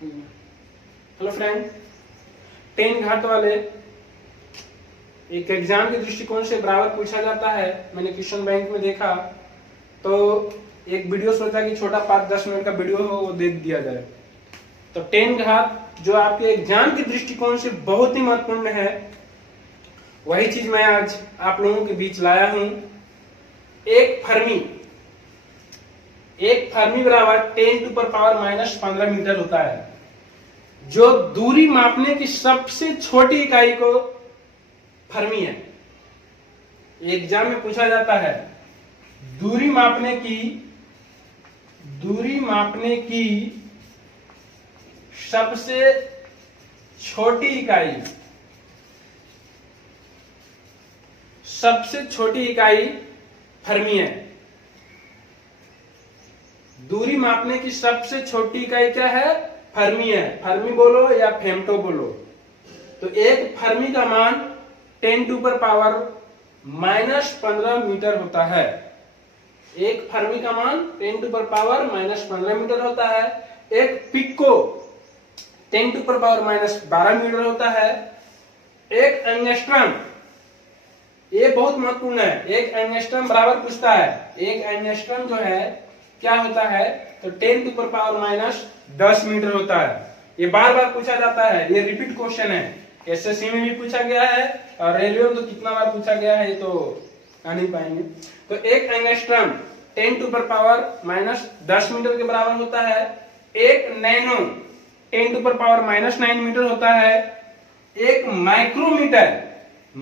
Hello friend, 10 घात वाले एक एग्जाम के दृष्टिकोण से बराबर पूछा जाता है। मैंने क्वेश्चन बैंक में देखा तो एक वीडियो सोचा कि छोटा 5-10 मिनट का वीडियो हो वो दे दिया जाए। तो 10 घात जो आपके एग्जाम के दृष्टिकोण से बहुत ही महत्वपूर्ण है, वही चीज मैं आज आप लोगों के बीच लाया हूं। एक फर्मी बराबर 10⁻⁻15 मीटर होता है, जो दूरी मापने की सबसे छोटी इकाई को फर्मी है। एग्जाम में पूछा जाता है दूरी मापने की सबसे छोटी इकाई फर्मी है। दूरी मापने की सबसे छोटी इकाई क्या है? फर्मी है। फर्मी बोलो या फेम्टो बोलो। तो एक फर्मी का मान 10⁻⁻15 मीटर होता है। एक फर्मी का मान 10⁻⁻15 मीटर होता है। एक पिको 10⁻12 मीटर होता है। एक एंगस्ट्रम, ये बहुत महत्वपूर्ण है। एक एंगस्ट्रम बराबर पूछता है। एक एंगस्ट्रम जो है क्या होता है? तो 10⁻10 मीटर होता है। ये बार बार पूछा जाता है, ये रिपीट क्वेश्चन है। एसएससी में भी पूछा गया है और रेलवे में तो कितना बार पूछा गया है ये तो आ नहीं पाएंगे। तो एक एंगस्ट्रम 10⁻10 मीटर के बराबर होता है। एक नैनो 10⁻⁻9 मीटर होता है। एक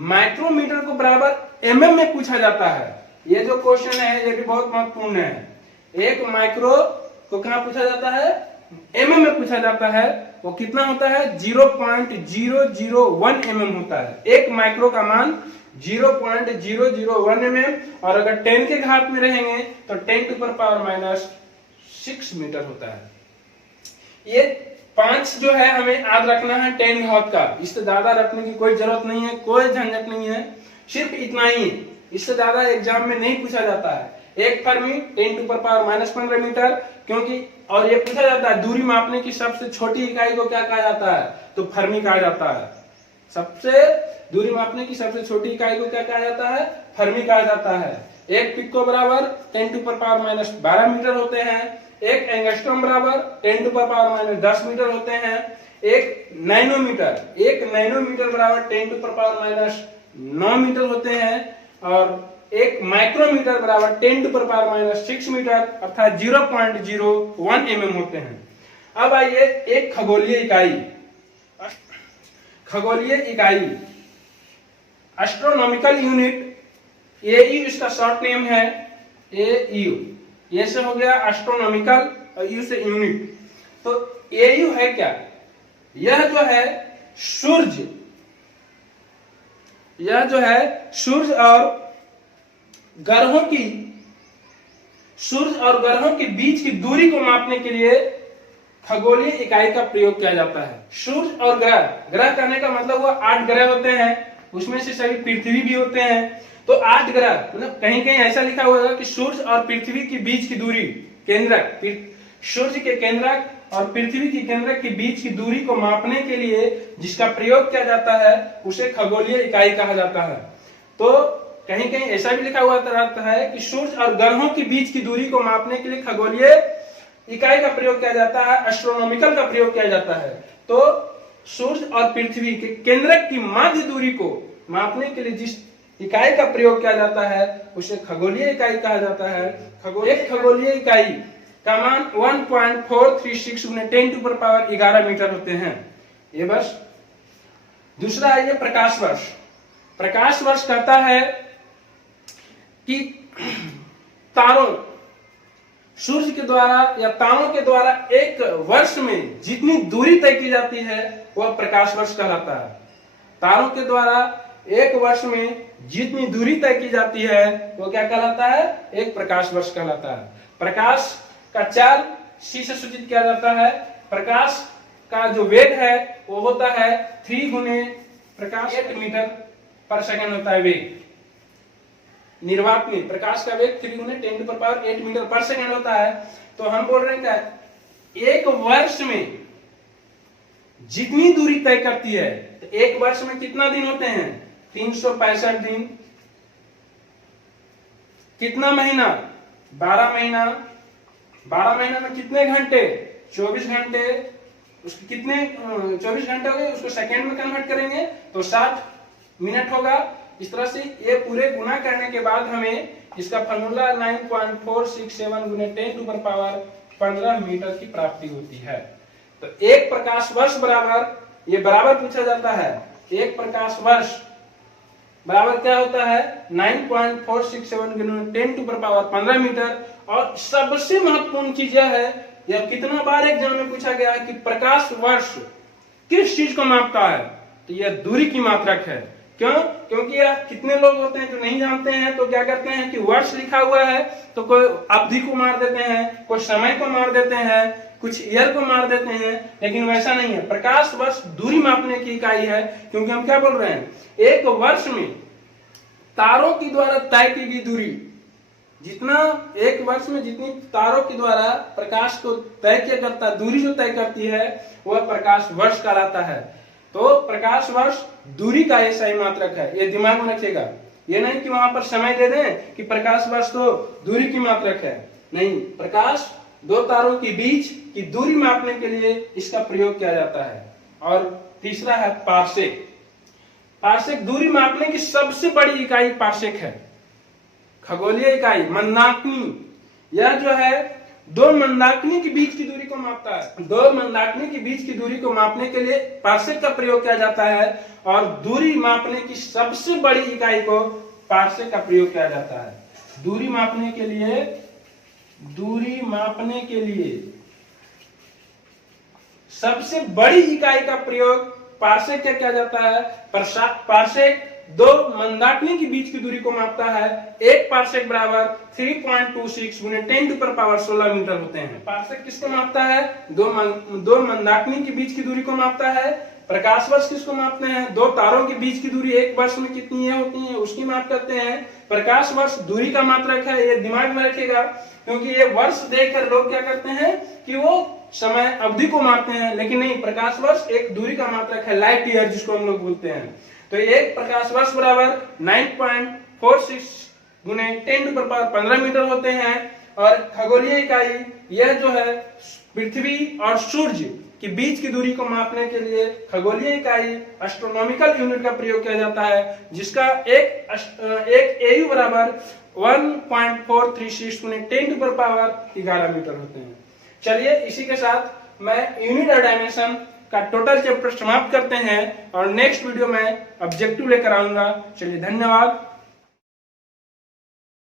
माइक्रोमीटर को बराबर एमएम में पूछा जाता है। ये जो क्वेश्चन है ये भी बहुत महत्वपूर्ण है। एक माइक्रो को कहां पूछा जाता है? एमएम में पूछा जाता है। वो कितना होता है? 0.001 एमएम होता है। एक माइक्रो का मान 0.001 एमएम, और अगर 10 के घात में रहेंगे तो 10⁻⁻6 मीटर होता है। ये 5 जो है हमें याद रखना है 10 घात का। इससे ज्यादा रखने की कोई जरूरत नहीं है, कोई झंझट नहीं है, सिर्फ इतना ही। इससे ज्यादा एग्जाम में नहीं पूछा जाता है। एक फर्मी 10⁻⁻15 मीटर, क्योंकि और ये पूछा जाता है दूरी मापने की सबसे छोटी इकाई को क्या कहा जाता है? तो फर्मी कहा जाता है। दूरी मापने की सबसे छोटी इकाई को क्या कहा जाता है? फर्मी कहा जाता है। एक पिको बराबर 10⁻12 मीटर होते हैं। एक एंगस्ट्रॉम बराबर 10⁻10 मीटर होते हैं। एक नैनोमीटर बराबर 10⁻9 मीटर होते हैं। और एक माइक्रोमीटर बराबर 10⁻6 मीटर अर्थात 0.01 एमएम होते हैं। अब आइए एक खगोलीय इकाई एस्ट्रोनॉमिकल यूनिट, एयू इसका शॉर्ट नेम है। एयू, ये से हो गया एस्ट्रोनॉमिकल और यू से यूनिट। तो एयू है क्या? यह जो है सूर्य और ग्रहों की बीच की दूरी को मापने के लिए खगोलीय इकाई का प्रयोग किया जाता है। सूर्य और ग्रह कहने का मतलब हुआ 8 ग्रह होते हैं, उसमें से सभी पृथ्वी भी होते हैं। तो 8 ग्रह, मतलब कहीं कहीं ऐसा लिखा हुआ है कि सूर्य और पृथ्वी के बीच की दूरी, सूर्य के केंद्रक और पृथ्वी के केंद्रक के बीच की दूरी को मापने के लिए जिसका प्रयोग किया जाता है उसे खगोलीय इकाई कहा जाता है। तो कहीं कहीं ऐसा भी लिखा हुआ रहता है कि सूर्य और ग्रहों के बीच की दूरी को मापने के लिए खगोलीय इकाई का प्रयोग किया जाता है, एस्ट्रोनॉमिकल का प्रयोग किया जाता है। तो सूर्य और पृथ्वी के केंद्रक की मध्य दूरी को मापने के लिए जिस इकाई का प्रयोग किया जाता है उसे खगोलीय इकाई कहा जाता है। एक खगोलीय इकाई का मान 1.436 × 10⁻11 मीटर होते हैं। ये बस। दूसरा है ये प्रकाश वर्ष। प्रकाश वर्ष कहता है कि सूर्य के द्वारा या तारों के द्वारा एक वर्ष में जितनी दूरी तय की जाती है वह प्रकाश वर्ष कहलाता है। तारों के द्वारा एक वर्ष में जितनी दूरी तय की जाती है वो क्या कहलाता है? एक प्रकाश वर्ष कहलाता है। प्रकाश का चाल C से सूचित किया जाता है। प्रकाश का जो वेग है वो होता है 3 × 8 मीटर पर सेकंड होता है वेग। निर्वात में प्रकाश का वेग 3 × 10⁸ मीटर पर सेकंड होता है। तो हम बोल रहे हैं क्या? एक वर्ष में जितनी दूरी तय करती है, तो एक वर्ष में कितना दिन होते हैं? 365 दिन। कितना महीना? 12 महीना। 12 महीना में कितने घंटे? 24 घंटे। उसके कितने 24 घंटे हो गए, उसको सेकेंड में कन्वर्ट करेंगे तो 60 मिनट होगा। इस तरह से ये पूरे गुना करने के बाद हमें इसका फॉर्मूला 9.467 गुने 10 टू द पावर 15 मीटर की प्राप्ति होती है। तो एक प्रकाश वर्ष बराबर, ये बराबर पूछा जाता है, एक प्रकाश वर्ष बराबर क्या होता है? 9.467 गुने 10 टू द पावर 15 मीटर। और सबसे महत्वपूर्ण चीज यह है, यह कितना बार एग्जाम में पूछा गया है कि प्रकाश वर्ष किस चीज को मापता है? तो यह दूरी की मात्रक है। क्यों? क्योंकि यह कितने लोग होते हैं जो नहीं जानते हैं, तो क्या करते हैं कि वर्ष लिखा हुआ है तो कोई अवधि को मार देते हैं, कोई समय को मार देते हैं, कुछ ईयर को मार देते हैं, लेकिन वैसा नहीं है। प्रकाश वर्ष दूरी मापने की इकाई है। क्योंकि हम क्या बोल रहे हैं, एक वर्ष में तारों की द्वारा तय की गई दूरी, जितना एक वर्ष में जितनी तारों के द्वारा प्रकाश को तय किया करता, दूरी जो तय करती है, वह प्रकाश वर्ष कहलाता है। तो प्रकाश वर्ष दूरी का ये सही मात्रक है, ये दिमाग में रखिएगा। ये नहीं कि वहां पर समय दे दें कि प्रकाश वर्ष तो दूरी की मात्रक है, नहीं। प्रकाश दो तारों के बीच की दूरी मापने के लिए इसका प्रयोग किया जाता है। और तीसरा है पार्सेक। पार्सेक दूरी मापने की सबसे बड़ी इकाई पार्सेक है। खगोलीय इकाई मंदाकिनी, यह जो है दो मंदाकिनी के बीच की दूरी को मापता है। दो मंदाकिनी के बीच की दूरी को मापने के लिए पार्सेक का प्रयोग किया जाता है। और दूरी मापने की सबसे बड़ी इकाई को पार्सेक का प्रयोग किया जाता है। दूरी मापने के लिए सबसे बड़ी इकाई का प्रयोग पार्सेक क्या किया जाता है? पार्सेक दो मंदाकिनी के बीच की दूरी को मापता है। एक पार्सेक बराबर 3.26 गुने 10 टू द पावर 16 मीटर होते हैं। पार्सेक किसको मापता है? दो मंदाकिनी के बीच की दूरी को मापता है। प्रकाश वर्ष किसको मापते हैं? दो तारों के बीच की दूरी एक वर्ष में कितनी है होती है, उसकी माप करते हैं। प्रकाश वर्ष दूरी का मात्रक है, ये दिमाग में रखिएगा। क्योंकि ये वर्ष देखकर लोग क्या करते हैं कि वो समय अवधि को मापते हैं, लेकिन नहीं, प्रकाश वर्ष एक दूरी का मात्रक है, लाइट ईयर जिसको हम लोग बोलते हैं। तो एक प्रकाश वर्ष बराबर 9.46 गुने 10 टू द पावर 15 मीटर होते हैं। और खगोलीय इकाई यह जो है पृथ्वी और सूर्य के बीच की दूरी को मापने के लिए खगोलीय इकाई एस्ट्रोनॉमिकल यूनिट का प्रयोग किया जाता है, जिसका एक एयू बराबर 1.436 गुने 10 टू द पावर 11 मीटर होते हैं। चलिए इसी के साथ मैं यूनिट और डायमेंशन का टोटल चैप्टर समाप्त करते हैं और नेक्स्ट वीडियो में ऑब्जेक्टिव लेकर आऊंगा। चलिए धन्यवाद।